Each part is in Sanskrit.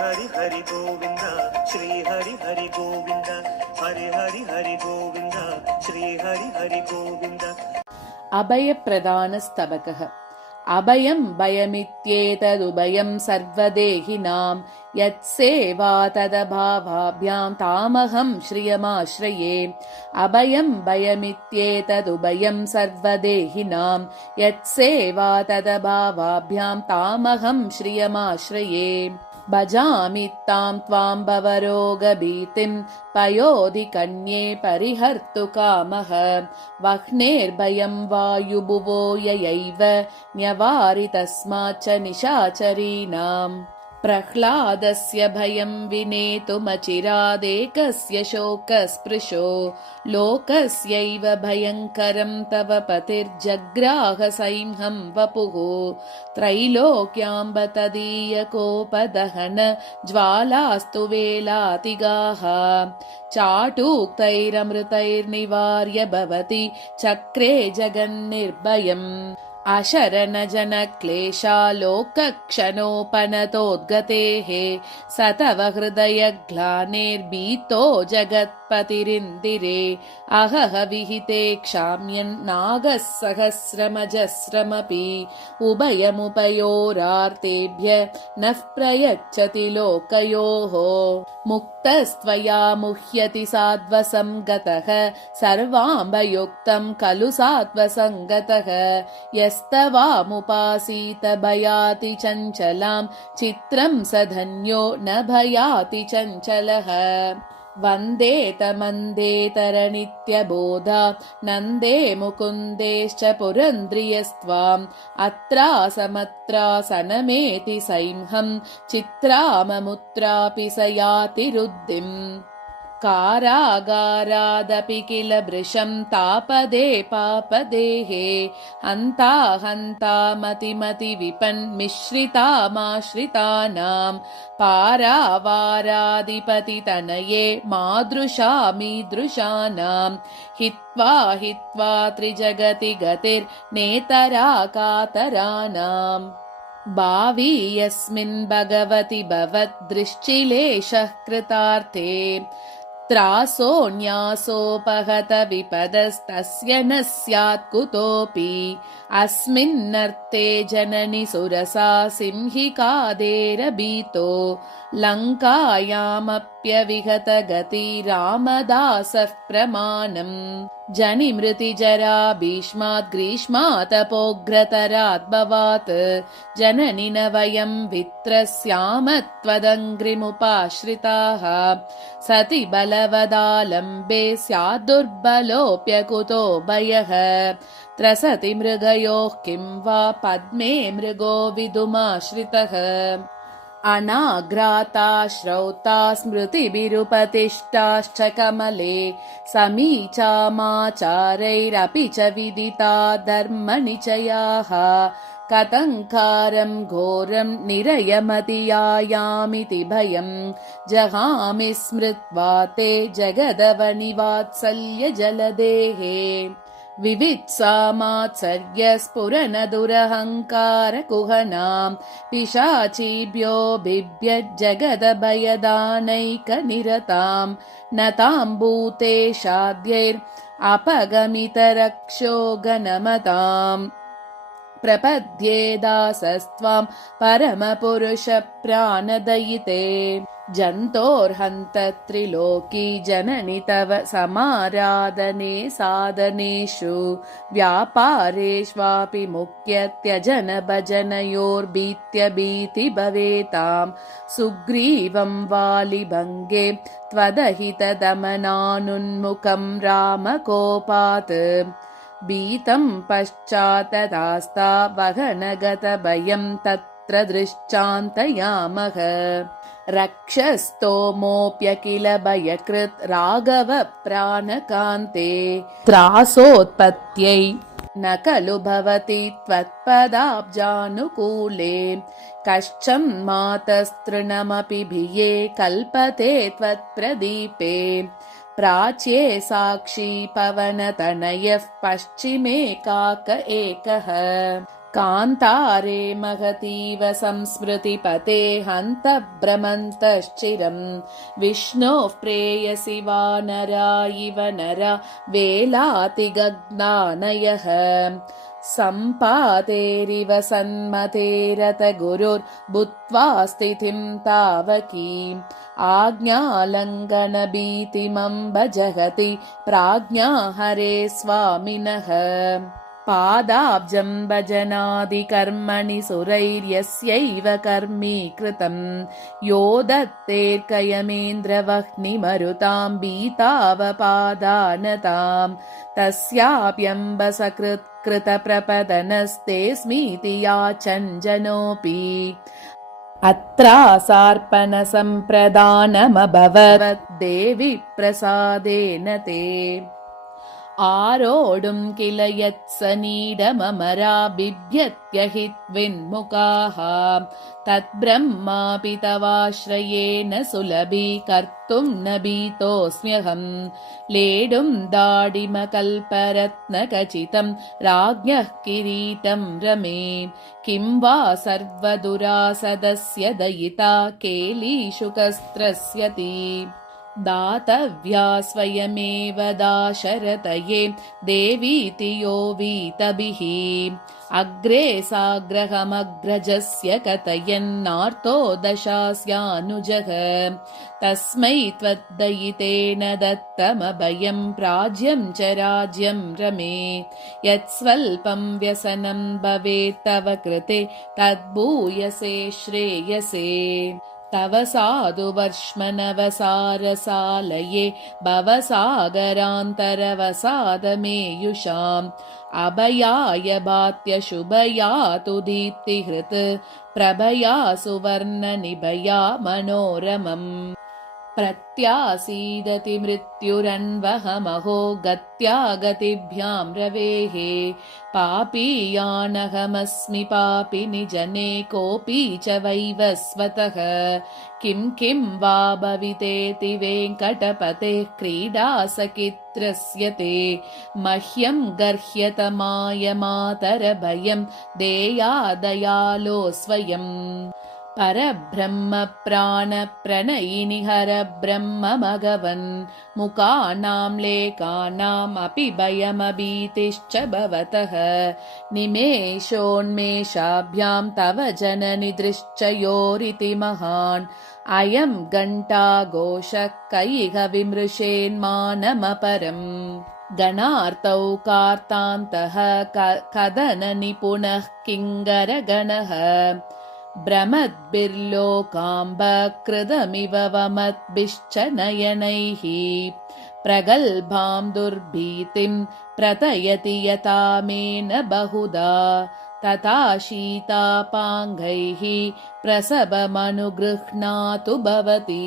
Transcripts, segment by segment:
हरि हरि गोविंद श्री हरि हरि गोविंद हरि हरि हरि गोविंद श्री हरि हरि गोविंद। अभयप्रदानस्तबकः। अभयं भयमित्येतदुभयं सर्वदेहिनां यत्सेवा तदभावाभ्यां तामहं श्रियमाश्रये। अभयं भयमित्येतदुभयं सर्वदेहिनां यत्सेवा तदभावाभ्यां तामहं श्रियमाश्रये। भजामि तां त्वां भवरोगभीतिं पयोधिकन्ये परिहर्तुकामः। वह्नेर्भयं वायुभुवो ययैव न्यवारि तस्माच्च निशाचरीणाम्। प्रह्लादस्य भयं विनेतुमचिरादेकस्य शोकस्पृशो लोकस्यैव भयङ्करं तव पतिर्जग्राह सैंहं वपुः। त्रैलोक्याम्ब तदीयकोपदहन ज्वालास्तु वेलातिगाः चाटूक्तैरमृतैर्निवार्य भवति चक्रे जगन्निर्भयम्। अशरणजनक्लेशालोकक्षणोपनतोद्गतेः स तव हृदयग्लानेर्भीतो जगत्पतिरिन्दिरे। अहह विहिते क्षाम्यन्नागः सहस्रमजस्रमपि उभयमुपयोरार्तेभ्य नः प्रयच्छति लोकयोः। मुक्तस्त्वया मुह्यति साध्वसंगतः सर्वाम्बयुक्तं खलु सात्वसङ्गतः। यस्तवामुपासीत भयाति चञ्चलां चित्रं स धन्यो न भयाति चञ्चलः। वन्देतमन्देतरनित्यबोधा नन्दे मुकुन्देश्च पुरन्द्रियस्त्वाम्। अत्रासमत्रासनमेति सैंहं चित्राममुत्रापि स याति रुद्धिम्। कारागारादपि किल भृशं तापदे पापदेहे हन्ता हन्ता मतिमति विपन्मिश्रितामाश्रितानां। पारावाराधिपतितनये मादृशामीदृशानां हित्वा हित्वा त्रिजगति गतिर्नेतरा कातराणाम्। भावी यस्मिन् भगवति भवद्दृश्चिलेशः कृतार्थे त्रासोऽन्यासोपहत विपदस्तस्य न स्यात् कुतोऽपि। अस्मिन्नर्थे जननि सुरसा सिंहिकादेरभीतो लङ्कायामप्यविहत गति रामदासः प्रमाणम्। जनिमृतिजरा भीष्मात् ग्रीष्मातपोग्रतराद्भवात् जननि न वयं वित्रस्याम त्वदङ्घ्रिमुपाश्रिताः। सति बलवदालम्बे स्याद्दुर्बलोऽप्यकुतो भयः। त्रसति मृगयोः किं वा पद्मे मृगो विदुमाश्रितः। अनाघ्राता श्रौता स्मृतिभिरुपतिष्ठाश्च कमले समीचामाचारैरपि च विदिता धर्मनिचयाः। कतङ्कारं घोरं निरयमतियायामिति भयं जहामि स्मृत्वा ते जगदवनिवात्सल्यजलदेहे। विवित्सामात्सर्यस्फुरनदुरहङ्कारकुहनां पिशाचीभ्यो बिभ्यज्जगदभयदानैकनिरतां न तां भूतेशाद्यैरपगमितरक्षो घनमताम्। प्रपद्ये दासस्त्वां परमपुरुष प्राणदयिते। जन्तोर्हन्त त्रिलोकी जननि तव समाराधने साधनेषु व्यापारेष्वापि मुख्य त्यजन भजनयोर्भीत्यभीति भवेतां। सुग्रीवं वालिभङ्गे त्वदहितदमनानुन्मुखं रामकोपात् भीतं पश्चात्तदास्ता वहनगतभयं तत्र दृश्चान्तयामः। रक्षस्तोमोऽप्यखिल भयकृत् राघव प्राणकान्ते त्रासोत्पत्त्यै न खलु भवति त्वत्पदाब्जानुकूले। कश्चन मातस्तृणमपि भिये कल्पते त्वत्प्रदीपे। प्राच्ये साक्षी पवनतनयः पश्चिमे काक एकः। कान्तारे महतीव संस्मृतिपते हन्तभ्रमन्तश्चिरम् विष्णोः प्रेयसि वानरा इव नरा वेलातिगग्नानयः सम्पातेरिव सन्मतेरत गुरुर्भूत्वा स्थितिं तावकीम् आज्ञालङ्घनभीतिमम्ब जगति प्राज्ञा हरे स्वामिनः पादाब्जं भजनादिकर्मणि सुरैर्यस्यैव कर्मीकृतम् यो दत्तेऽर्कयमेन्द्रवह्निमरुतां बीतावपादानताम् तस्याप्यम्ब सकृत्कृतप्रपदनस्तेऽस्मीति याचन् जनोऽपि अत्रासार्पणसम्प्रदानमभवत् देवि प्रसादेन ते आरोढुं किल यत्सनीडममरा बिभ्यत्यहित्विन्मुखाः तद्ब्रह्मापि तवाश्रयेण सुलभीकर्तुं न भीतोऽस्म्यहम् लेढुं दाडिमकल्परत्नखचितं राज्ञः किरीटं रमे किं वा सर्वदुरासदस्य दयिता केलीशुकस्त्रस्यति दातव्या स्वयमेव दाशरथये देवीति यो वीतभिः अग्रे साग्रहमग्रजस्य कथयन्नार्तो दशास्यानुजः तस्मै त्वद्दयितेन दत्तमभयं प्राज्यं च राज्यं रमे यत्स्वल्पं व्यसनं भवेत् तव कृते तद्भूयसे श्रेयसे तव साधुवर्ष्मनवसारसालये भवसागरान्तरवसादमेयुषाम् अभयाय भात्यशुभया तु दीप्तिहृत् प्रभया सुवर्णनिभया मनोरमम् प्रत्यासीदति मृत्युरन्वहमहो गत्या गतिभ्यां रवेः पापीयानहमस्मि पापिनि जने कोऽपि च वैवस्वतः किं वा भवितेति वेङ्कटपतेः क्रीडा सकित्रस्य ते मह्यं गर्ह्यतमाय मातरभयं देया दयालो स्वयम् परब्रह्म प्राणप्रणयिनि हरब्रह्म मघवन् मुखानां लेकानामपि भयमभीतिश्च भवतः निमेषोन्मेषाभ्यां तव जननि दृश्चयोरिति महान् अयं घण्टाघोषः कैह विमृशेन्मानमपरम् गणार्तौ कार्तान्तः कदननिपुणः किङ्करगणः भ्रमद्भिर्लोकाम्बकृतमिव वमद्भिश्च नयनैः प्रगल्भां दुर्भीतिं प्रतयति यथा मेन बहुधा तथा शीतापाङ्गैः प्रसवमनुगृह्णातु भवति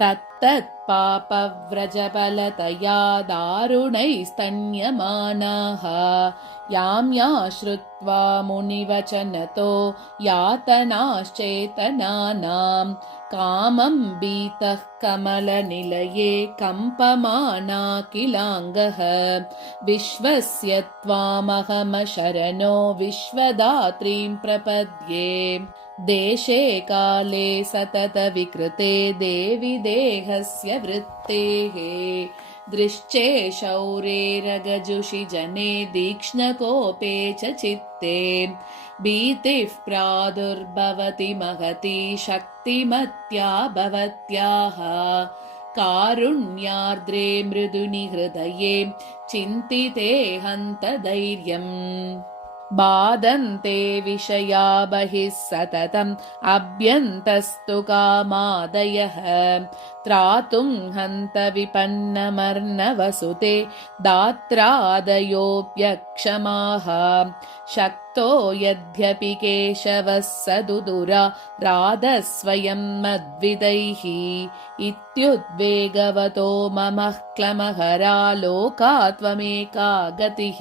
तत्तत्पापव्रजबलतया दारुणैस्तन्यमानाः यां श्रुत्वा मुनिवचनतो यातनाश्चेतनानां कामं भीतः कमलनिलये कम्पमाना किलाङ्गः विश्वस्य त्वामहमशरणो विश्वदात्रीं प्रपद्ये देशे काले सततविकृते देवि देहस्य वृत्तेः दृश्चे शौरेरगजुषि जने तीक्ष्णकोपे च चित्ते भीतिः प्रादुर्भवति महती शक्तिमत्या भवत्याः कारुण्यार्द्रे मृदुनि हृदये चिन्तिते हन्तधैर्यम् बाधन्ते विषया बहिः सततम् अभ्यन्तस्तु कामादयः त्रातुं हन्त विपन्नमर्णवसुते दात्रादयोऽप्यक्षमाः शक्तो यद्यपि केशवः सदुदुरा राधः स्वयं मद्विदैः इत्युद्वेगवतो ममः क्लमहरा लोका त्वमेका गतिः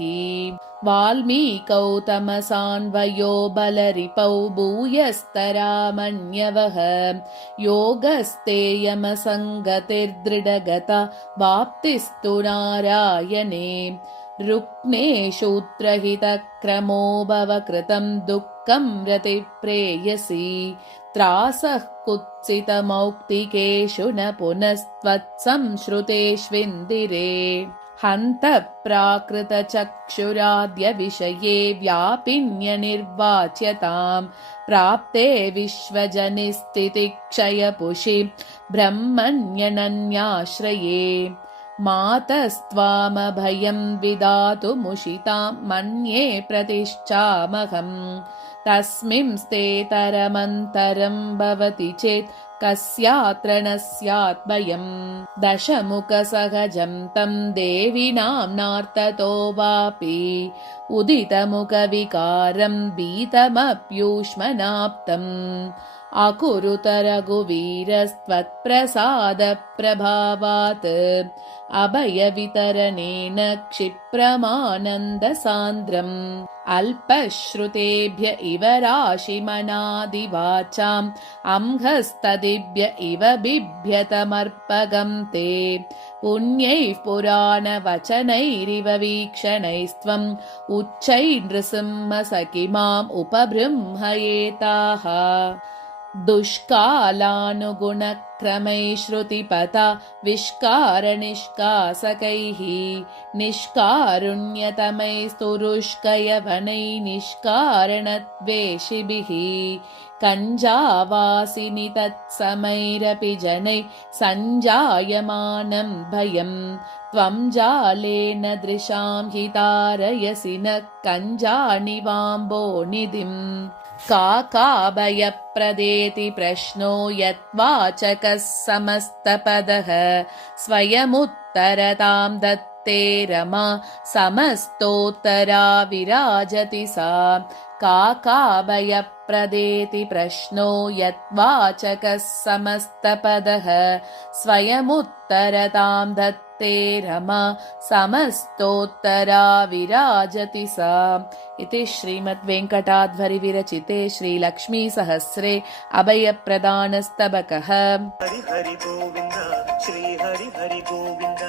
वाल्मीकौ तमसान्वयो बलरिपौ भूयस्तरामन्यवः योगस्ते यमसङ्गतिर्दृढगता वाप्तिस्तु नारायणे रुक्मेषूत्रहितक्रमो भवकृतं दुःखं रतिप्रेयसी त्रासः कुत्सितमौक्तिकेषु न पुनस्त्वत्संश्रुतेष्विन्दिरे हन्त प्राकृतचक्षुराद्यविषये व्यापिन्यनिर्वाच्यताम् प्राप्ते विश्वजनिस्थितिक्षयपुषि ब्रह्मण्यनन्याश्रये मातस्त्वामभयं विदातुमुषितां मन्ये प्रतिष्ठामहम् तस्मिंस्तेतरमन्तरं भवति चेत् कस्यात्र न स्यात् भयम् दशमुखसहजं तं देवि नाम्नार्ततो वापि उदितमुखविकारं भीतमप्यूष्मनाप्तम् अकुरुतर रघुवीरस्त्वत्प्रसादप्रभावात् अभयवितरणेन क्षिप्रमानन्दसान्द्रम् अल्पश्रुतेभ्य इव राशिमनादिवाचाम् अंहस्तदिभ्य इव बिभ्यतमर्पगं ते पुण्यैः पुराणवचनैरिव वीक्षणैस्त्वम् उच्चैर्नृसिंहसखि माम् उपबृंहयेताः दुष्कालानुगुणक्रमैः श्रुतिपथा विष्कारनिष्कासकैः निष्कारुण्यतमैस्तुरुष्कयवनैः निष्कारणद्वेषिभिः कञ्जावासिनि तत्समैरपि जनैः सञ्जायमानं भयम् त्वं जालेन दृशां हि तारयसि न कञ्जानिवाम्बोनिधिम् काकाभयप्रदेति प्रश्नो यत्वाचकः समस्तपदः स्वयमुत्तरतां दत्ते रमा समस्तोत्तरा विराजति सा काकाभयप्रदेति प्रश्नो यत्वाचकः समस्तपदः स्वयमुत्तरतां दत्ते रमा समस्तोत्तरा विराजति सा इति श्रीमद्वेङ्कटाध्वरिविरचिते श्रीलक्ष्मीसहस्रे अभयप्रदानस्तबकः हरि हरि गोविन्द श्री हरि हरि गोविन्द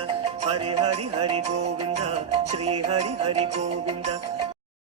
हरि हरि हरि गोविन्द श्री हरि हरि गोविन्द